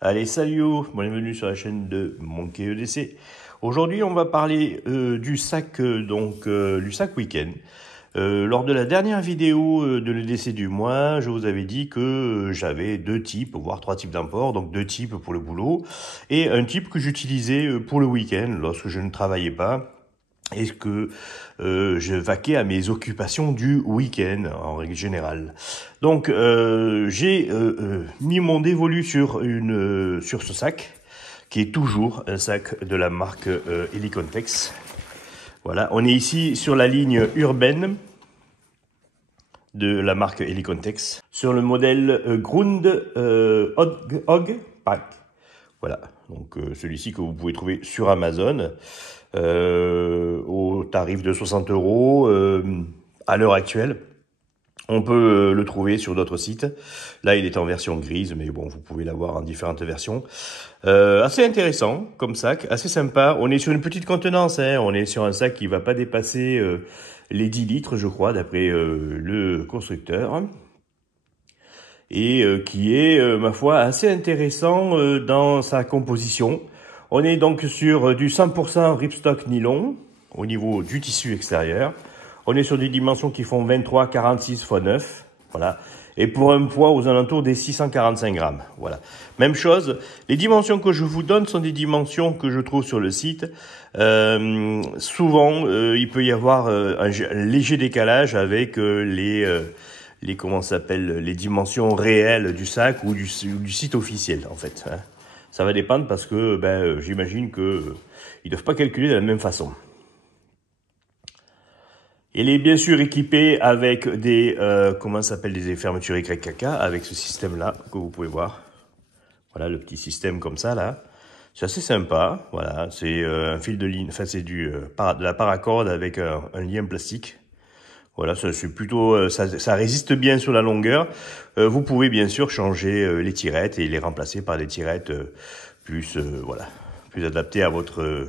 Allez, salut, bienvenue sur la chaîne de Monkey EDC. Aujourd'hui, on va parler du sac, du sac week-end. Lors de la dernière vidéo de l'EDC du mois, je vous avais dit que j'avais deux types, voire trois types d'imports, donc deux types pour le boulot, et un type que j'utilisais pour le week-end, lorsque je ne travaillais pas, et que je vaquais à mes occupations du week-end en règle générale. Donc j'ai mis mon dévolu sur ce sac, qui est toujours un sac de la marque Helicontex. Voilà, on est ici sur la ligne urbaine de la marque Helicontex, sur le modèle Grund Hog Pack. Voilà, donc celui-ci que vous pouvez trouver sur Amazon au tarif de 60 € à l'heure actuelle. On peut le trouver sur d'autres sites. Là, il est en version grise, mais bon, vous pouvez l'avoir en différentes versions. Assez intéressant comme sac, assez sympa. On est sur une petite contenance, hein. On est sur un sac qui va pas dépasser les 10 litres, je crois, d'après le constructeur. Et qui est, ma foi, assez intéressant dans sa composition. On est donc sur du 100% ripstock nylon au niveau du tissu extérieur. On est sur des dimensions qui font 23, 46 x 9. Voilà. Et pour un poids aux alentours des 645 grammes. Voilà. Même chose. Les dimensions que je vous donne sont des dimensions que je trouve sur le site. Souvent, il peut y avoir un léger décalage avec les dimensions réelles du sac ou du site officiel, en fait. Hein. Ça va dépendre parce que j'imagine que ils doivent pas calculer de la même façon. Il est bien sûr équipé avec des des fermetures YKK avec ce système-là que vous pouvez voir. Voilà le petit système comme ça là. C'est assez sympa. Voilà, c'est un fil de ligne. Enfin, c'est de la paracorde avec un lien plastique. Voilà, c'est plutôt ça résiste bien sur la longueur. Vous pouvez bien sûr changer les tirettes et les remplacer par des tirettes plus adaptées à votre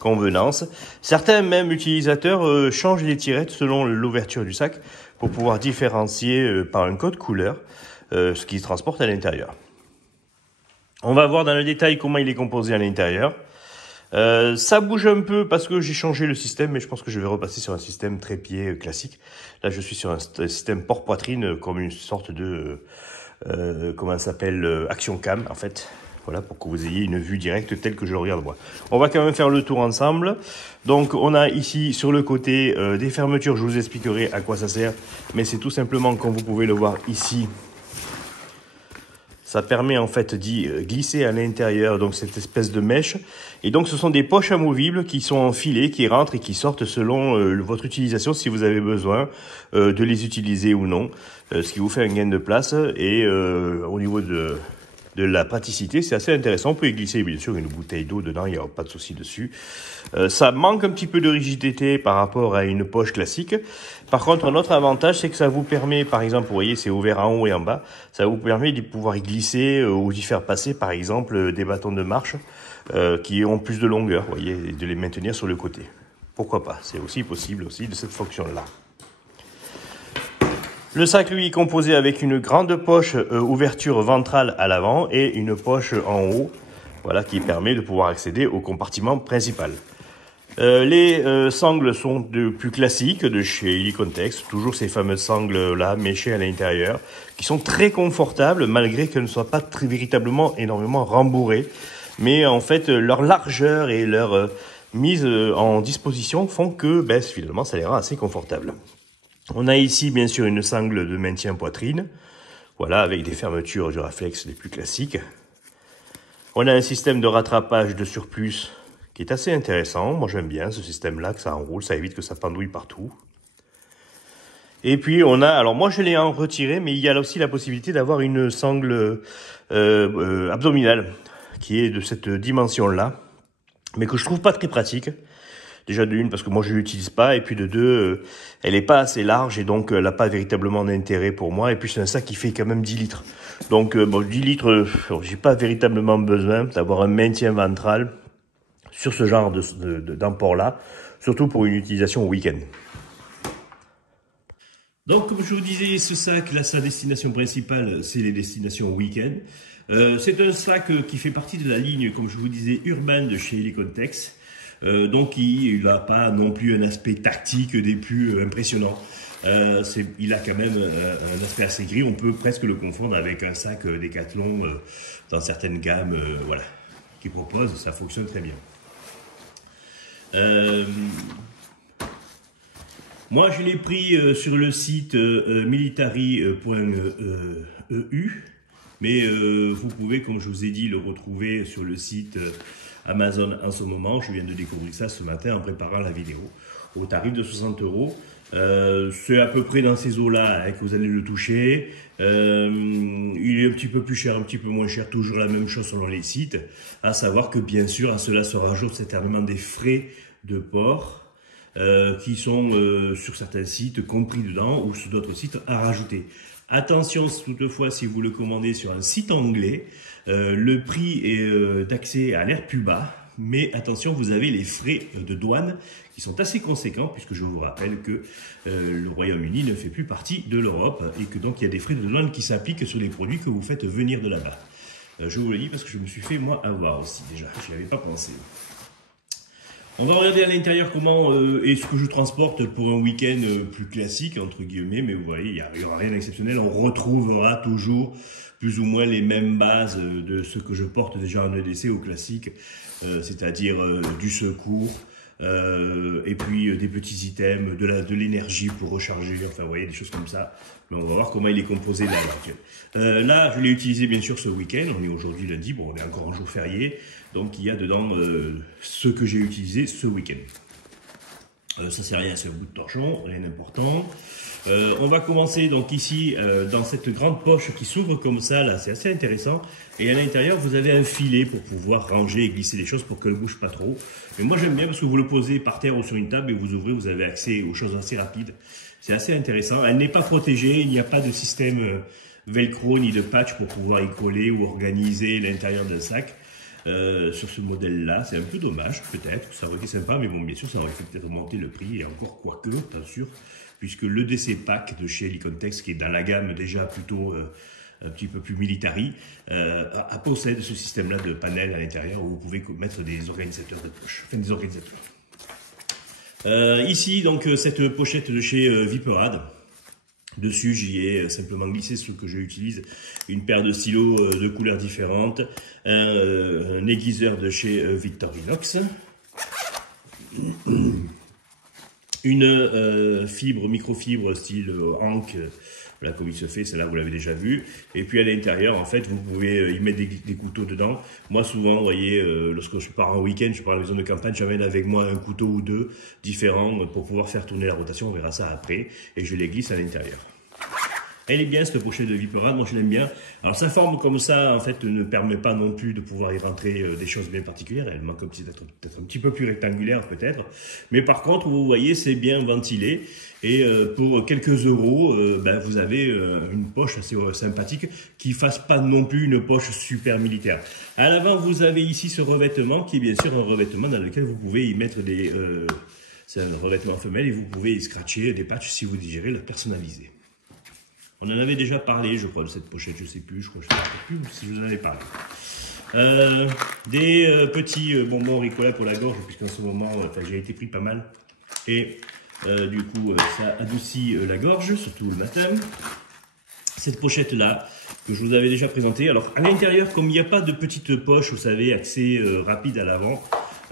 convenance. Certains même utilisateurs changent les tirettes selon l'ouverture du sac pour pouvoir différencier par un code couleur ce qui se transporte à l'intérieur. On va voir dans le détail comment il est composé à l'intérieur. Ça bouge un peu parce que j'ai changé le système, mais je pense que je vais repasser sur un système trépied classique. Là, je suis sur un système porte-poitrine comme une sorte de Action Cam en fait. Voilà, pour que vous ayez une vue directe telle que je le regarde moi. On va quand même faire le tour ensemble. Donc, on a ici sur le côté des fermetures. Je vous expliquerai à quoi ça sert, mais c'est tout simplement, comme vous pouvez le voir ici, ça permet en fait d'y glisser à l'intérieur donc cette espèce de mèche. Et donc ce sont des poches amovibles qui sont enfilées, qui rentrent et qui sortent selon votre utilisation, si vous avez besoin de les utiliser ou non. Ce qui vous fait un gain de place. Et au niveau de la praticité, c'est assez intéressant. Vous pouvez glisser bien sûr une bouteille d'eau dedans, il n'y a pas de souci dessus. Ça manque un petit peu de rigidité par rapport à une poche classique. Par contre, un autre avantage, c'est que ça vous permet, par exemple, vous voyez, c'est ouvert en haut et en bas, ça vous permet de pouvoir y glisser ou d'y faire passer, par exemple, des bâtons de marche qui ont plus de longueur, vous voyez, et de les maintenir sur le côté. Pourquoi pas? C'est aussi possible aussi de cette fonction-là. Le sac, lui, est composé avec une grande poche ouverture ventrale à l'avant et une poche en haut, voilà, qui permet de pouvoir accéder au compartiment principal. Les sangles sont de plus classiques de chez Helicontex, toujours ces fameuses sangles-là méchées à l'intérieur, qui sont très confortables malgré qu'elles ne soient pas véritablement énormément rembourrées. Mais en fait, leur largeur et leur mise en disposition font que finalement, ça les rend assez confortables. On a ici, bien sûr, une sangle de maintien poitrine. Voilà, avec des fermetures Duraflex les plus classiques. On a un système de rattrapage de surplus qui est assez intéressant. Moi, j'aime bien ce système-là, que ça enroule, ça évite que ça pendouille partout. Et puis, on a... Alors, moi, je l'ai en retiré, mais il y a aussi la possibilité d'avoir une sangle abdominale qui est de cette dimension-là, mais que je trouve pas très pratique. Déjà de une, parce que moi je l'utilise pas, et puis de deux, elle est pas assez large, et donc elle n'a pas véritablement d'intérêt pour moi, et puis c'est un sac qui fait quand même 10 litres. Donc 10 litres, j'ai pas véritablement besoin d'avoir un maintien ventral sur ce genre d'emport-là, surtout pour une utilisation au week-end. Donc, comme je vous disais, ce sac, là, sa destination principale, c'est les destinations week-end. C'est un sac qui fait partie de la ligne, comme je vous disais, urbaine de chez Helicontex. Donc, il n'a pas non plus un aspect tactique des plus impressionnants. Il a quand même un aspect assez gris. On peut presque le confondre avec un sac Decathlon dans certaines gammes, voilà, qu'il propose. Ça fonctionne très bien. Moi, je l'ai pris sur le site military.eu, mais vous pouvez, comme je vous ai dit, le retrouver sur le site Amazon en ce moment. Je viens de découvrir ça ce matin en préparant la vidéo, au tarif de 60 €. C'est à peu près dans ces eaux-là hein, que vous allez le toucher. Il est un petit peu plus cher, un petit peu moins cher, toujours la même chose selon les sites. À savoir que bien sûr, à cela se rajoute certainement des frais de port. Qui sont sur certains sites compris dedans ou sur d'autres sites à rajouter. Attention toutefois si vous le commandez sur un site anglais, le prix d'accès a l'air plus bas, mais attention vous avez les frais de douane qui sont assez conséquents puisque je vous rappelle que le Royaume-Uni ne fait plus partie de l'Europe et que donc il y a des frais de douane qui s'appliquent sur les produits que vous faites venir de là-bas. Je vous le dis parce que je me suis fait moi avoir aussi déjà, je n'y avais pas pensé. On va regarder à l'intérieur comment est-ce que je transporte pour un week-end plus classique, entre guillemets, mais vous voyez, il n'y aura rien d'exceptionnel. On retrouvera toujours plus ou moins les mêmes bases de ce que je porte déjà en EDC au classique, c'est-à-dire du secours, et puis des petits items, de l'énergie pour recharger, enfin vous voyez, des choses comme ça. Mais on va voir comment il est composé là. Là, je l'ai utilisé bien sûr ce week-end, on est aujourd'hui lundi, bon on est encore en jour férié, donc il y a dedans ce que j'ai utilisé ce week-end. Ça c'est rien, c'est un bout de torchon, rien d'important. On va commencer donc ici dans cette grande poche qui s'ouvre comme ça, là c'est assez intéressant. Et à l'intérieur vous avez un filet pour pouvoir ranger et glisser les choses pour qu'elles ne bougent pas trop. Mais moi j'aime bien parce que vous le posez par terre ou sur une table et vous ouvrez, vous avez accès aux choses assez rapides. C'est assez intéressant. Elle n'est pas protégée, il n'y a pas de système velcro ni de patch pour pouvoir y coller ou organiser l'intérieur d'un sac. Sur ce modèle-là, c'est un peu dommage, peut-être, ça aurait été sympa, mais bon, bien sûr, ça aurait fait peut-être monter le prix, et encore quoique, bien sûr, puisque le DC Pack de chez Helicontex, qui est dans la gamme déjà plutôt un petit peu plus military, possède ce système-là de panel à l'intérieur où vous pouvez mettre des organisateurs de poche, enfin des organisateurs. Ici, donc, cette pochette de chez Viperad. Dessus, j'y ai simplement glissé ce que j'utilise, une paire de stylos de couleurs différentes, un aiguiseur de chez Victorinox, une microfibre style Hank, voilà comme il se fait, celle-là vous l'avez déjà vu, et puis à l'intérieur en fait vous pouvez y mettre des couteaux dedans. Moi souvent vous voyez, lorsque je pars en week-end, je pars à la maison de campagne, j'amène avec moi un couteau ou deux différents pour pouvoir faire tourner la rotation, on verra ça après, et je les glisse à l'intérieur. Elle est bien cette pochette de Viperad, moi je l'aime bien. Alors sa forme comme ça en fait ne permet pas non plus de pouvoir y rentrer des choses bien particulières, elle manque peut-être un petit peu plus rectangulaire peut-être, mais par contre vous voyez c'est bien ventilé et pour quelques euros vous avez une poche assez sympathique qui fasse pas non plus une poche super militaire. À l'avant vous avez ici ce revêtement qui est bien sûr un revêtement dans lequel vous pouvez y mettre des... c'est un revêtement femelle et vous pouvez y scratcher des patchs si vous désirez le personnaliser. On en avait déjà parlé, je crois, de cette pochette, je sais plus, je crois que je ne sais plus si je vous en avais parlé. Des petits bonbons Ricola pour la gorge, puisqu'en ce moment, j'ai été pris pas mal. Et du coup, ça adoucit la gorge, surtout le matin. Cette pochette-là, que je vous avais déjà présentée. Alors, à l'intérieur, comme il n'y a pas de petite poche, vous savez, accès rapide à l'avant,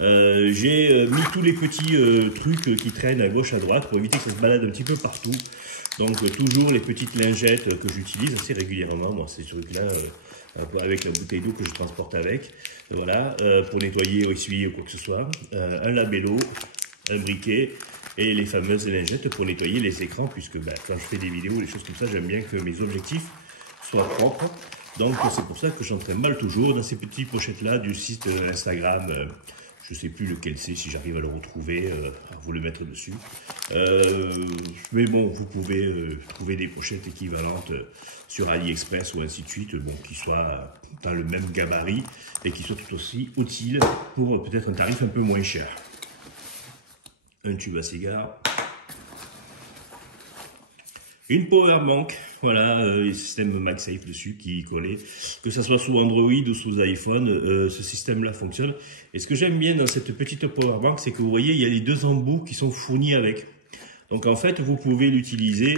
j'ai mis tous les petits trucs qui traînent à gauche, à droite, pour éviter que ça se balade un petit peu partout. Donc toujours les petites lingettes que j'utilise assez régulièrement, moi ces trucs-là, avec la bouteille d'eau que je transporte avec, voilà, pour nettoyer ou essuyer ou quoi que ce soit, un labello, un briquet et les fameuses lingettes pour nettoyer les écrans, puisque quand je fais des vidéos, des choses comme ça, j'aime bien que mes objectifs soient propres. Donc c'est pour ça que j'en trimballe toujours dans ces petites pochettes-là du site Instagram. Je ne sais plus lequel c'est, si j'arrive à le retrouver, à vous le mettre dessus. Mais bon, vous pouvez trouver des pochettes équivalentes sur AliExpress ou ainsi de suite, bon, qui soient dans le même gabarit et qui soient tout aussi utiles pour peut-être un tarif un peu moins cher. Un tube à cigare. Une power bank, voilà, système MagSafe dessus qui est collé, que ça soit sous Android ou sous iPhone, ce système-là fonctionne. Et ce que j'aime bien dans cette petite power bank, c'est que vous voyez, il y a les deux embouts qui sont fournis avec. Donc en fait, vous pouvez l'utiliser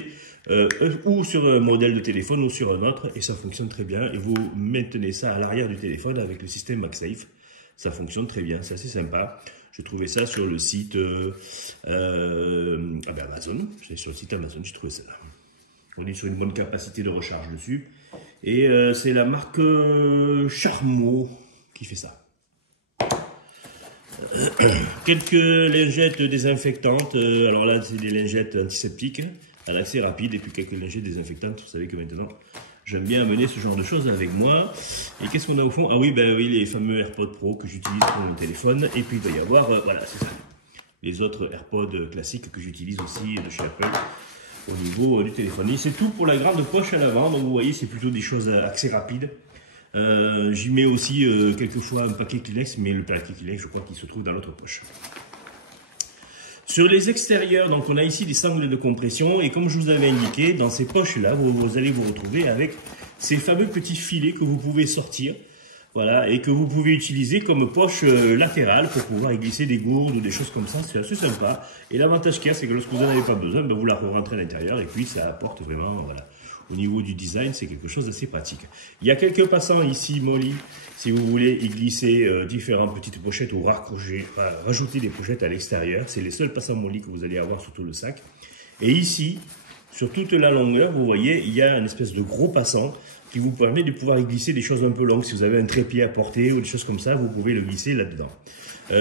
ou sur un modèle de téléphone ou sur un autre, et ça fonctionne très bien. Et vous maintenez ça à l'arrière du téléphone avec le système MagSafe. Ça fonctionne très bien, c'est assez sympa. Je trouvais ça sur le site Amazon. J'étais sur le site Amazon, j'ai trouvé ça là. On est sur une bonne capacité de recharge dessus. Et c'est la marque Charmeau qui fait ça. Quelques lingettes désinfectantes. Alors là, c'est des lingettes antiseptiques à l'accès rapide. Et puis quelques lingettes désinfectantes. Vous savez que maintenant, j'aime bien amener ce genre de choses avec moi. Et qu'est-ce qu'on a au fond? Ah oui, ben oui, les fameux AirPods Pro que j'utilise pour mon téléphone. Et puis il va y avoir, voilà, c'est ça. Les autres AirPods classiques que j'utilise aussi de chez Apple. Au niveau du téléphone. Et c'est tout pour la grande poche à l'avant. Donc vous voyez, c'est plutôt des choses à accès rapide. J'y mets aussi quelquefois un paquet Kleenex, mais le paquet Kleenex, je crois qu'il se trouve dans l'autre poche. Sur les extérieurs, donc on a ici des sangles de compression. Et comme je vous avais indiqué, dans ces poches-là, vous allez vous retrouver avec ces fameux petits filets que vous pouvez sortir. Voilà, et que vous pouvez utiliser comme poche latérale pour pouvoir y glisser des gourdes ou des choses comme ça. C'est assez sympa. Et l'avantage qu'il y a, c'est que lorsque vous n'en avez pas besoin, ben vous la rentrez à l'intérieur et puis ça apporte vraiment, voilà. Au niveau du design, c'est quelque chose d'assez pratique. Il y a quelques passants ici, molly, si vous voulez y glisser différentes petites pochettes ou rajouter des pochettes à l'extérieur. C'est les seuls passants molly que vous allez avoir sur tout le sac. Et ici, sur toute la longueur, vous voyez, il y a une espèce de gros passant qui vous permet de pouvoir y glisser des choses un peu longues. Si vous avez un trépied à porter ou des choses comme ça, vous pouvez le glisser là-dedans.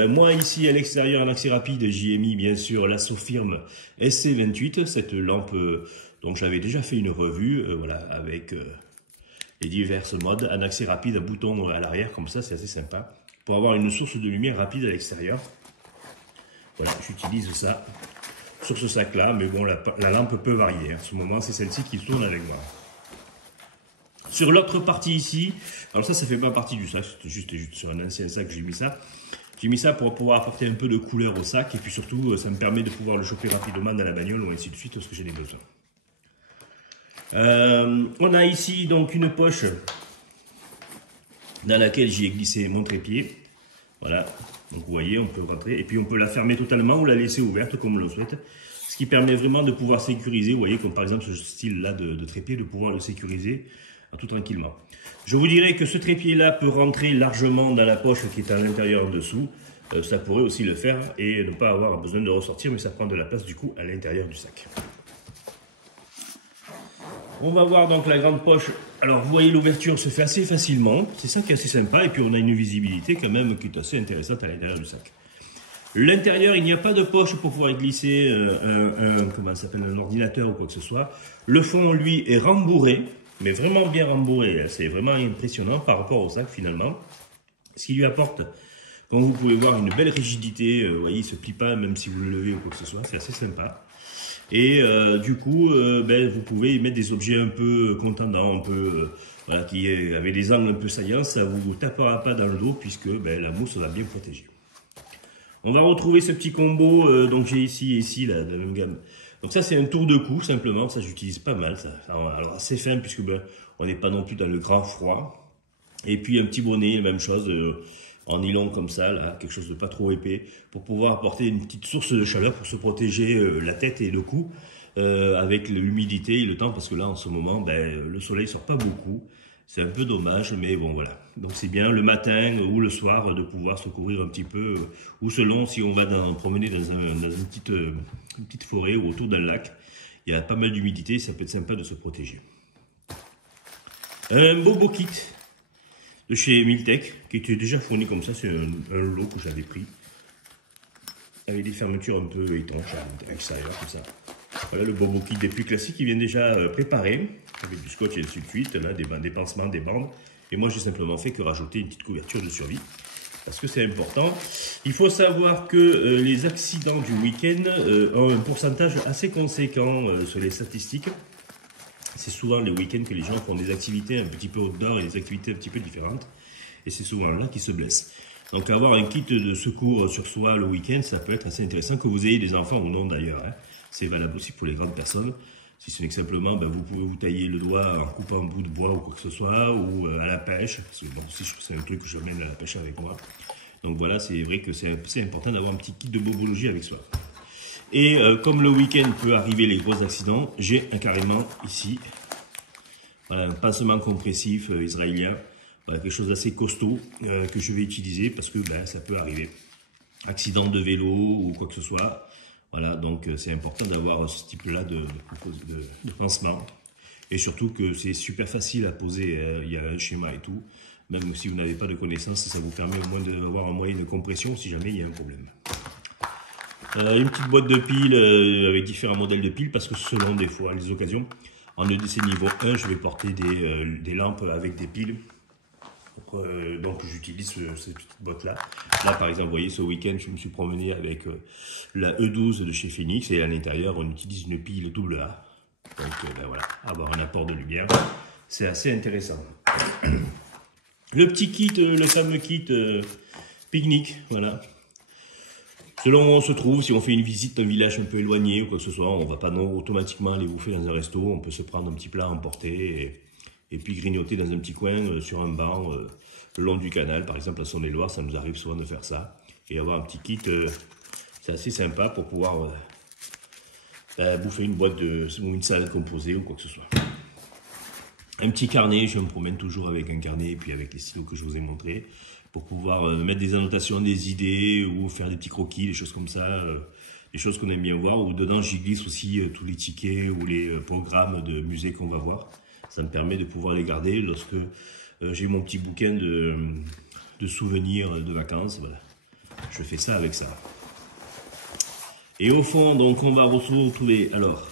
Moi, ici, à l'extérieur, en accès rapide, j'y ai mis, bien sûr, la Sofirm SC28, cette lampe dont j'avais déjà fait une revue, voilà, avec les diverses modes. En accès rapide, un bouton à l'arrière, comme ça, c'est assez sympa, pour avoir une source de lumière rapide à l'extérieur. Voilà, j'utilise ça sur ce sac-là, mais bon, la lampe peut varier. En ce moment, c'est celle-ci qui tourne avec moi. Sur l'autre partie ici, alors ça fait pas partie du sac, c'est juste sur un ancien sac que j'ai mis ça. J'ai mis ça pour pouvoir apporter un peu de couleur au sac, et puis surtout, ça me permet de pouvoir le choper rapidement dans la bagnole, ou ainsi de suite, parce que j'ai des besoins. On a ici donc une poche dans laquelle j'y ai glissé mon trépied. Voilà, donc vous voyez, on peut rentrer, et puis on peut la fermer totalement ou la laisser ouverte comme on le souhaite. Ce qui permet vraiment de pouvoir sécuriser, vous voyez, comme par exemple ce style-là de trépied, de pouvoir le sécuriser tout tranquillement. Je vous dirais que ce trépied-là peut rentrer largement dans la poche qui est à l'intérieur en dessous. Ça pourrait aussi le faire et ne pas avoir besoin de ressortir, mais ça prend de la place du coup à l'intérieur du sac. On va voir donc la grande poche. Alors vous voyez, l'ouverture se fait assez facilement. C'est ça qui est assez sympa, et puis on a une visibilité quand même qui est assez intéressante à l'intérieur du sac. L'intérieur, il n'y a pas de poche pour pouvoir glisser un ordinateur ou quoi que ce soit. Le fond, lui, est rembourré, mais vraiment bien rembourré. C'est vraiment impressionnant par rapport au sac finalement. Ce qui lui apporte, comme vous pouvez voir, une belle rigidité. Vous voyez, il ne se plie pas même si vous le levez ou quoi que ce soit. C'est assez sympa. Et du coup, vous pouvez y mettre des objets un peu contendants, un peu voilà, avec des angles un peu saillants. Ça ne vous tapera pas dans le dos puisque la mousse va bien protéger. On va retrouver ce petit combo, donc j'ai ici et ici, là, de la même gamme. Donc ça, c'est un tour de cou, simplement. Ça, j'utilise pas mal. Ça. Alors, assez fin, puisque on n'est pas non plus dans le grand froid. Et puis, un petit bonnet, même chose, en nylon comme ça, là, quelque chose de pas trop épais, pour pouvoir apporter une petite source de chaleur pour se protéger la tête et le cou, avec l'humidité et le temps, parce que là, en ce moment, le soleil sort pas beaucoup. C'est un peu dommage, mais bon, voilà. Donc, c'est bien le matin ou le soir de pouvoir se couvrir un petit peu, ou selon si on va promener dans une petite forêt ou autour d'un lac. Il y a pas mal d'humidité, ça peut être sympa de se protéger. Un bobo kit de chez Miltech, qui était déjà fourni comme ça, c'est un lot que j'avais pris, avec des fermetures un peu étanches à l'extérieur, comme ça. Voilà le bobo kit des plus classiques qui vient déjà préparé, avec du scotch et ainsi de suite, là, des pansements, des bandes. Et moi, j'ai simplement fait que rajouter une petite couverture de survie, parce que c'est important. Il faut savoir que les accidents du week-end ont un pourcentage assez conséquent sur les statistiques. C'est souvent les week-ends que les gens font des activités un petit peu outdoor et des activités un petit peu différentes. Et c'est souvent là qu'ils se blessent. Donc avoir un kit de secours sur soi le week-end, ça peut être assez intéressant, que vous ayez des enfants ou non d'ailleurs. Hein. C'est valable aussi pour les grandes personnes. Si ce n'est que simplement, vous pouvez vous tailler le doigt en coupant un bout de bois ou quoi que ce soit, ou à la pêche, parce que bon, aussi, je trouve que c'est un truc que je mène à la pêche avec moi. Donc voilà, c'est vrai que c'est important d'avoir un petit kit de bobologie avec soi. Et comme le week-end peut arriver les gros accidents, j'ai carrément ici voilà, un pansement compressif israélien, voilà, quelque chose d'assez costaud que je vais utiliser parce que ça peut arriver. Accident de vélo ou quoi que ce soit. Voilà, donc c'est important d'avoir ce type-là de pansement. Et surtout que c'est super facile à poser, il y a un schéma et tout. Même si vous n'avez pas de connaissances, ça vous permet au moins d'avoir un moyen de compression si jamais il y a un problème. Une petite boîte de piles avec différents modèles de piles parce que selon des fois les occasions, en EDC niveau 1, je vais porter des lampes avec des piles. Donc j'utilise cette petite boîte là. Là par exemple, vous voyez, ce week-end je me suis promené avec la E12 de chez Phoenix et à l'intérieur on utilise une pile AA. Donc voilà, avoir un apport de lumière, c'est assez intéressant. Le petit kit, le fameux kit pique-nique, voilà. Selon où on se trouve, si on fait une visite d'un village un peu éloigné ou quoi que ce soit, on ne va pas automatiquement aller bouffer dans un resto, on peut se prendre un petit plat à emporter et puis grignoter dans un petit coin sur un banc le long du canal, par exemple à Saône-et-Loire, ça nous arrive souvent de faire ça. Et avoir un petit kit, c'est assez sympa pour pouvoir bouffer une boîte ou une salade composée ou quoi que ce soit. Un petit carnet, je me promène toujours avec un carnet et puis avec les stylos que je vous ai montrés pour pouvoir mettre des annotations, des idées ou faire des petits croquis, des choses comme ça, des choses qu'on aime bien voir. Ou dedans, j'y glisse aussi tous les tickets ou les programmes de musées qu'on va voir. Ça me permet de pouvoir les garder lorsque j'ai mon petit bouquin de souvenirs de vacances. Voilà. Je fais ça avec ça. Et au fond, donc, on va retrouver alors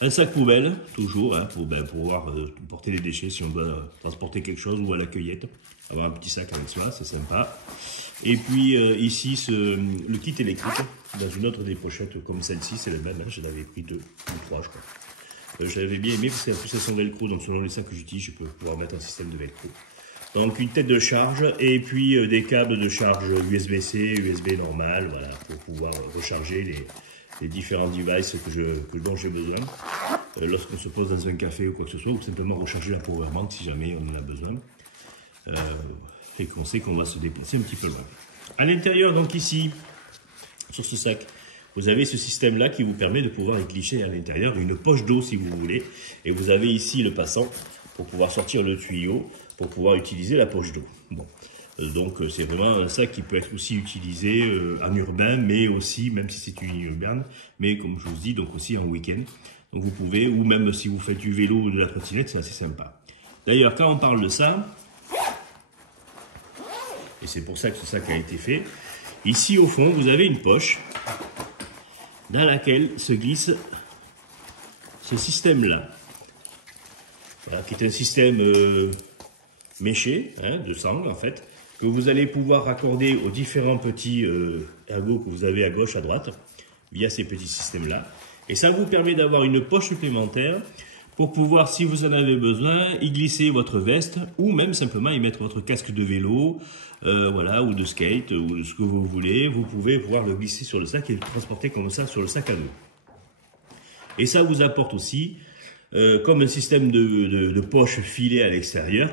un sac poubelle, toujours, hein, pour pouvoir porter les déchets si on doit transporter quelque chose ou à la cueillette. Avoir un petit sac avec soi, c'est sympa. Et puis ici, le kit électrique, dans une autre des pochettes comme celle-ci, c'est la même, hein, j'en avais pris 2 ou 3, je crois. J'avais bien aimé parce qu'en plus elles sont velcro, donc selon les sacs que j'utilise, je peux pouvoir mettre un système de velcro. Donc une tête de charge et puis des câbles de charge USB-C, USB normal, voilà, pour pouvoir recharger les différents devices dont j'ai besoin lorsqu'on se pose dans un café ou quoi que ce soit, ou simplement recharger la power bank si jamais on en a besoin et qu'on sait qu'on va se déplacer un petit peu loin. À l'intérieur, donc ici, sur ce sac, vous avez ce système-là qui vous permet de pouvoir y glisser à l'intérieur une poche d'eau si vous voulez. Et vous avez ici le passant pour pouvoir sortir le tuyau, pour pouvoir utiliser la poche d'eau. Bon. Donc c'est vraiment un sac qui peut être aussi utilisé en urbain, mais aussi, même si c'est une urbaine, mais comme je vous dis, donc aussi en week-end. Donc vous pouvez, ou même si vous faites du vélo ou de la trottinette, c'est assez sympa. D'ailleurs, quand on parle de ça, et c'est pour ça que ce sac a été fait, ici au fond, vous avez une poche dans laquelle se glisse ce système-là, voilà, qui est un système méché, hein, de sangle en fait, que vous allez pouvoir raccorder aux différents petits ergots que vous avez à gauche, à droite, via ces petits systèmes-là. Et ça vous permet d'avoir une poche supplémentaire pour pouvoir, si vous en avez besoin, y glisser votre veste ou même simplement y mettre votre casque de vélo, voilà, ou de skate, ou de ce que vous voulez. Vous pouvez pouvoir le glisser sur le sac et le transporter comme ça sur le sac à dos. Et ça vous apporte aussi, comme un système de poche filée à l'extérieur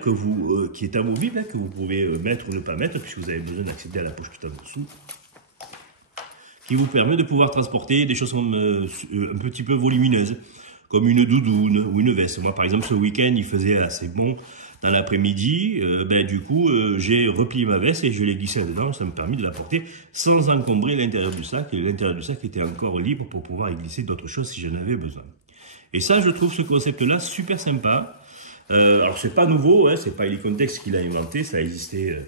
qui est amovible, hein, que vous pouvez mettre ou ne pas mettre, puisque vous avez besoin d'accéder à la poche tout en dessous, qui vous permet de pouvoir transporter des choses un petit peu volumineuses, comme une doudoune ou une veste. Moi, par exemple, ce week-end, il faisait assez bon dans l'après-midi. Du coup, j'ai replié ma veste et je l'ai glissée dedans. Ça me permet de la porter sans encombrer l'intérieur du sac. Et l'intérieur du sac était encore libre pour pouvoir y glisser d'autres choses si j'en avais besoin. Et ça, je trouve ce concept-là super sympa. Alors, c'est pas nouveau, hein, c'est pas Helicontex qui l'a inventé, ça existait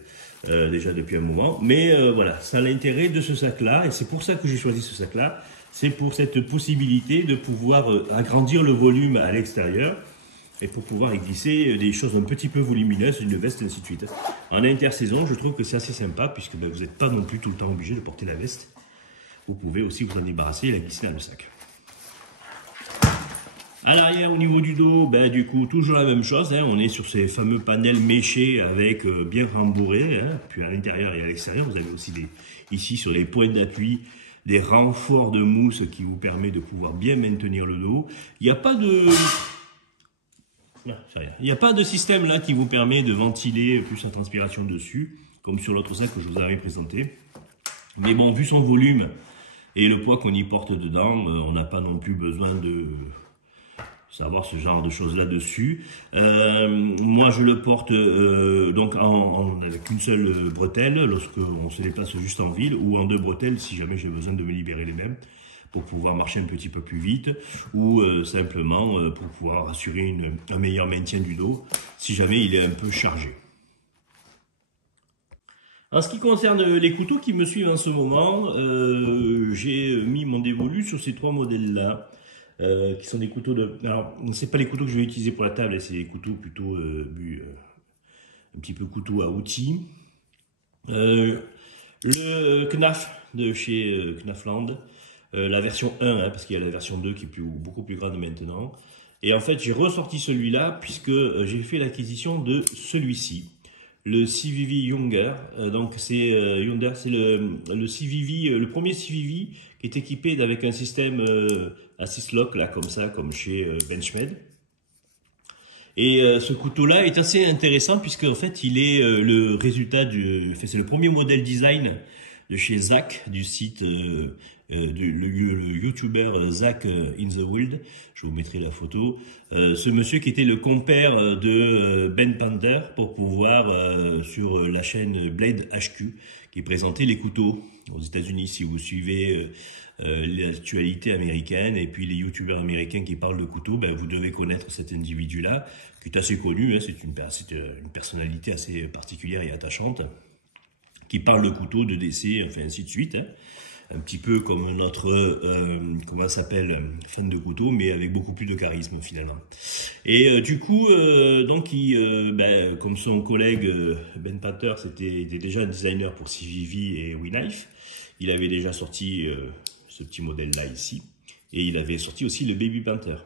déjà depuis un moment. Mais voilà, ça a l'intérêt de ce sac-là, et c'est pour ça que j'ai choisi ce sac-là. C'est pour cette possibilité de pouvoir agrandir le volume à l'extérieur et pour pouvoir y glisser des choses un petit peu volumineuses, une veste, ainsi de suite. En intersaison, je trouve que c'est assez sympa puisque vous n'êtes pas non plus tout le temps obligé de porter la veste. Vous pouvez aussi vous en débarrasser et la glisser dans le sac. À l'arrière, au niveau du dos, du coup, toujours la même chose. Hein, on est sur ces fameux panels méchés avec bien rembourrés. Hein, puis à l'intérieur et à l'extérieur, vous avez aussi ici sur les points d'appui, des renforts de mousse qui vous permet de pouvoir bien maintenir le dos. Il n'y a pas de... Il n'y a pas de système là qui vous permet de ventiler plus la transpiration dessus, comme sur l'autre sac que je vous avais présenté. Mais bon, vu son volume et le poids qu'on y porte dedans, on n'a pas non plus besoin de savoir ce genre de choses là-dessus. Moi, je le porte donc avec une seule bretelle lorsqu'on se déplace juste en ville, ou en 2 bretelles si jamais j'ai besoin de me libérer les mêmes, pour pouvoir marcher un petit peu plus vite, ou simplement pour pouvoir assurer un meilleur maintien du dos, si jamais il est un peu chargé. En ce qui concerne les couteaux qui me suivent en ce moment, j'ai mis mon dévolu sur ces 3 modèles-là, qui sont des couteaux de... Alors, c'est pas les couteaux que je vais utiliser pour la table, c'est des couteaux plutôt un petit peu couteau à outils. Le Knaf de chez Knafland, la version 1, hein, parce qu'il y a la version 2 qui est beaucoup plus grande maintenant. Et en fait, j'ai ressorti celui-là puisque j'ai fait l'acquisition de celui-ci, le CVV Younger. Donc c'est Younger, c'est le CVV, le premier CVV qui est équipé avec un système assist lock là comme ça, comme chez Benchmade. Et ce couteau-là est assez intéressant puisque en fait il est le résultat c'est le premier modèle design de chez Zach, du site le YouTuber Zach in the Wild. Je vous mettrai la photo. Ce monsieur qui était le compère de Ben Panther pour pouvoir sur la chaîne Blade HQ qui présentait les couteaux aux États-Unis. Si vous suivez l'actualité américaine et puis les youtubeurs américains qui parlent de couteaux, ben, vous devez connaître cet individu-là qui est assez connu. Hein, c'est une personnalité assez particulière et attachante, qui parle de couteaux, de décès, enfin ainsi de suite. Hein. Un petit peu comme notre, comment ça s'appelle, fan de couteaux, mais avec beaucoup plus de charisme finalement. Et du coup, donc, comme son collègue Ben Panther, était déjà un designer pour CVV et WeKnife, il avait déjà sorti ce petit modèle-là ici, et il avait sorti aussi le Baby Panther,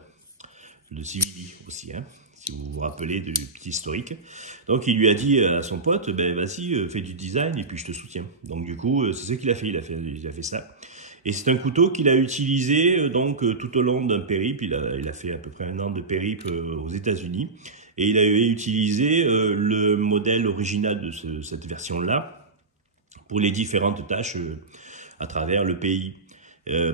le CVV aussi, hein. Si vous vous rappelez du petit historique. Donc il lui a dit à son pote, ben vas-y, fais du design et puis je te soutiens. Donc du coup, c'est ce qu'il a fait, il a fait ça. Et c'est un couteau qu'il a utilisé donc tout au long d'un périple. Il a fait à peu près 1 an de périple aux États-Unis. Et il avait utilisé le modèle original de cette version-là pour les différentes tâches à travers le pays.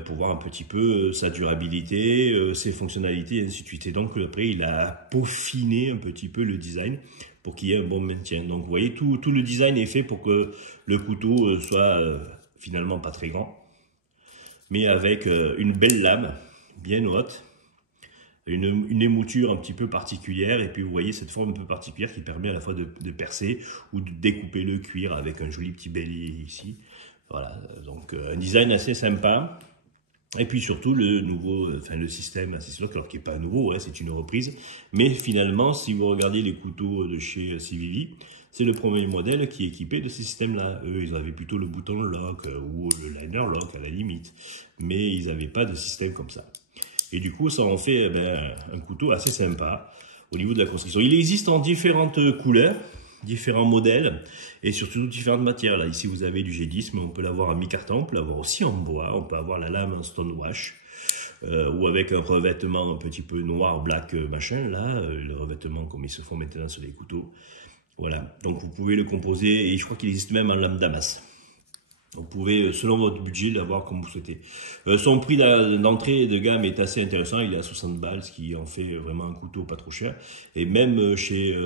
Pour voir un petit peu sa durabilité, ses fonctionnalités, et ainsi de suite. Et donc après, il a peaufiné un petit peu le design pour qu'il y ait un bon maintien. Donc vous voyez, tout le design est fait pour que le couteau soit finalement pas très grand, mais avec une belle lame, bien haute, une émouture un petit peu particulière, et puis vous voyez cette forme un peu particulière qui permet à la fois de percer ou de découper le cuir avec un joli petit bélier ici. Voilà, donc un design assez sympa. Et puis surtout le système assez slow, alors qui n'est pas nouveau, hein, c'est une reprise. Mais finalement, si vous regardez les couteaux de chez CVV, c'est le premier modèle qui est équipé de ces systèmes-là. Eux, ils avaient plutôt le bouton lock ou le liner lock à la limite. Mais ils n'avaient pas de système comme ça. Et du coup, ça en fait un couteau assez sympa au niveau de la construction. Il existe en différentes couleurs, différents modèles et surtout différentes matières. Là, ici, vous avez du G10, mais on peut l'avoir en mi-carton, on peut l'avoir aussi en bois, on peut avoir la lame en stonewash ou avec un revêtement un petit peu noir, black, machin, là, le revêtement comme ils se font maintenant sur les couteaux. Voilà, donc vous pouvez le composer et je crois qu'il existe même en lame Damas. Vous pouvez, selon votre budget, l'avoir comme vous souhaitez. Son prix d'entrée de gamme est assez intéressant. Il est à 60 balles, ce qui en fait vraiment un couteau pas trop cher. Et même chez,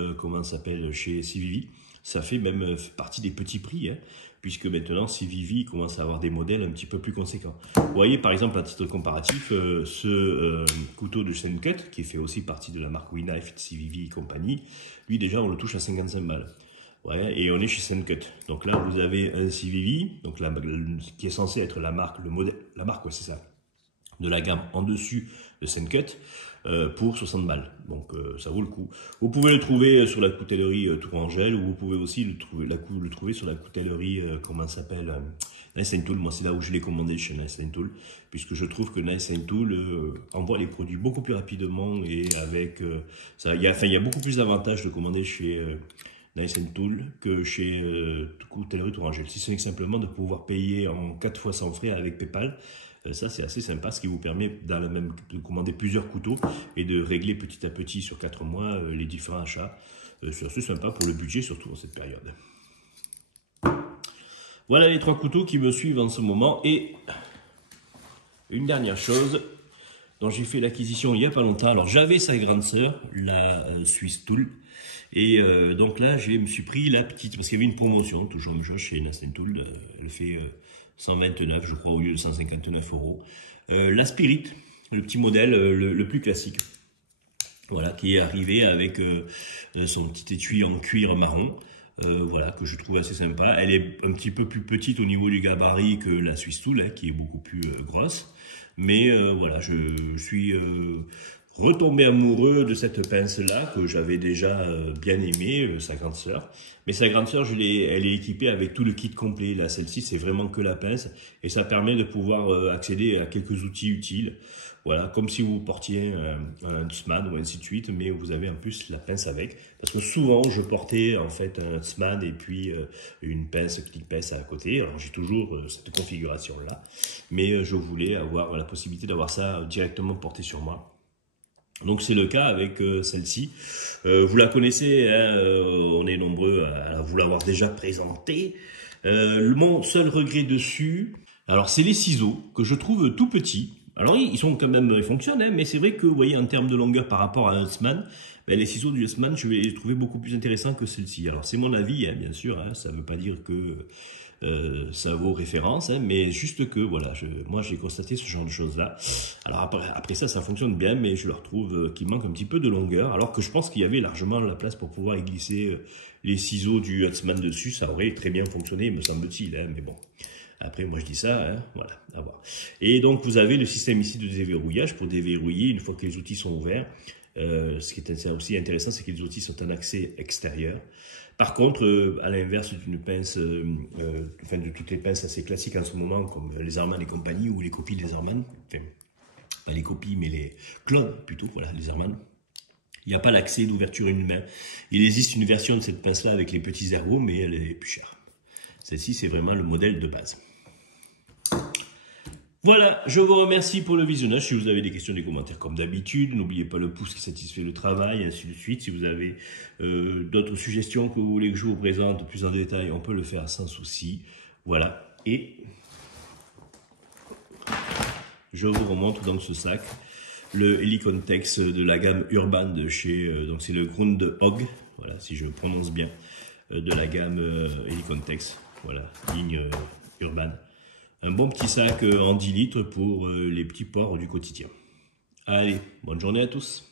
chez CVV, ça fait même partie des petits prix, hein, puisque maintenant CVV commence à avoir des modèles un petit peu plus conséquents. Vous voyez, par exemple, à titre comparatif, ce couteau de Sencut, qui fait aussi partie de la marque WeKnife, CVV et compagnie, lui déjà on le touche à 55 balles. Ouais, et on est chez Sencut. Donc là, vous avez un CVV, donc là, qui est censé être la marque, le modèle, la marque, c'est ça, de la gamme en dessus de Sencut, pour 60 balles. Donc ça vaut le coup. Vous pouvez le trouver sur la coutellerie Tourangelle, ou vous pouvez aussi le trouver sur la coutellerie, comment ça s'appelle, Nice & Tool. Moi, c'est là où je l'ai commandé chez Nice & Tool, puisque je trouve que Nice & Tool envoie les produits beaucoup plus rapidement et avec ça. Il y a beaucoup plus d'avantages de commander chez Nice Tool que chez Coutellerie Tourangelle. Si ce n'est que simplement de pouvoir payer en 4 fois sans frais avec PayPal. Ça, c'est assez sympa, ce qui vous permet de commander plusieurs couteaux et de régler petit à petit sur 4 mois les différents achats. C'est assez sympa pour le budget, surtout en cette période. Voilà les 3 couteaux qui me suivent en ce moment. Et une dernière chose dont j'ai fait l'acquisition il n'y a pas longtemps. Alors j'avais sa grande sœur, la Swiss Tool. Et donc là, je me suis pris la petite, parce qu'il y avait une promotion, toujours même chose chez Nice Tool. Elle fait 129, je crois, au lieu de 159 €. La Spirit, le petit modèle, le plus classique. Voilà, qui est arrivé avec son petit étui en cuir marron. Voilà, que je trouve assez sympa. Elle est un petit peu plus petite au niveau du gabarit que la Swiss Tool, hein, qui est beaucoup plus grosse. Mais voilà, je suis retombé amoureux de cette pince-là, que j'avais déjà bien aimée, sa grande sœur. Mais sa grande sœur, elle est équipée avec tout le kit complet. Là, celle-ci, c'est vraiment que la pince. Et ça permet de pouvoir accéder à quelques outils utiles. Voilà, comme si vous portiez un Huntsman ou ainsi de suite, mais vous avez en plus la pince avec. Parce que souvent, je portais en fait un Huntsman et puis une pince clip-pince à côté. Alors j'ai toujours cette configuration-là, mais je voulais avoir la possibilité d'avoir ça directement porté sur moi. Donc c'est le cas avec celle-ci. Vous la connaissez, hein, on est nombreux à vous l'avoir déjà présenté. Mon seul regret dessus, alors c'est les ciseaux que je trouve tout petits. Alors ils sont quand même, ils fonctionnent, hein, mais c'est vrai que vous voyez en termes de longueur par rapport à un Huntsman, ben, les ciseaux du Huntsman, je vais les trouver beaucoup plus intéressants que celle-ci. Alors c'est mon avis, hein, bien sûr, hein, ça ne veut pas dire que ça vaut référence, hein, mais juste que voilà, moi j'ai constaté ce genre de choses-là. Alors après ça, ça fonctionne bien, mais je leur trouve qu'il manque un petit peu de longueur, alors que je pense qu'il y avait largement la place pour pouvoir y glisser les ciseaux du Huntsman dessus, ça aurait très bien fonctionné, me semble-t-il, hein, mais bon. Après, moi je dis ça, hein, voilà, à voir. Et donc vous avez le système ici de déverrouillage pour déverrouiller une fois que les outils sont ouverts. Ce qui est aussi intéressant, c'est que les outils sont en accès extérieur. Par contre, à l'inverse d'une pince, enfin de toutes les pinces assez classiques en ce moment, comme les Harman et compagnie, ou les copies des Harman, enfin, pas les copies, mais les clones plutôt, voilà, les Harman. Il n'y a pas l'accès d'ouverture une main. Il existe une version de cette pince-là avec les petits zéros, mais elle est plus chère. Celle-ci, c'est vraiment le modèle de base. Voilà, je vous remercie pour le visionnage. Si vous avez des questions, des commentaires comme d'habitude, n'oubliez pas le pouce qui satisfait le travail, ainsi de suite. Si vous avez d'autres suggestions que vous voulez que je vous présente plus en détail, on peut le faire sans souci. Voilà, et je vous remontre dans ce sac le Helicontex de la gamme Urban de chez, donc c'est le Grundhog, voilà, si je prononce bien, de la gamme Helicontex, voilà, ligne Urban. Un bon petit sac en 10 litres pour les petits ports du quotidien. Allez, bonne journée à tous.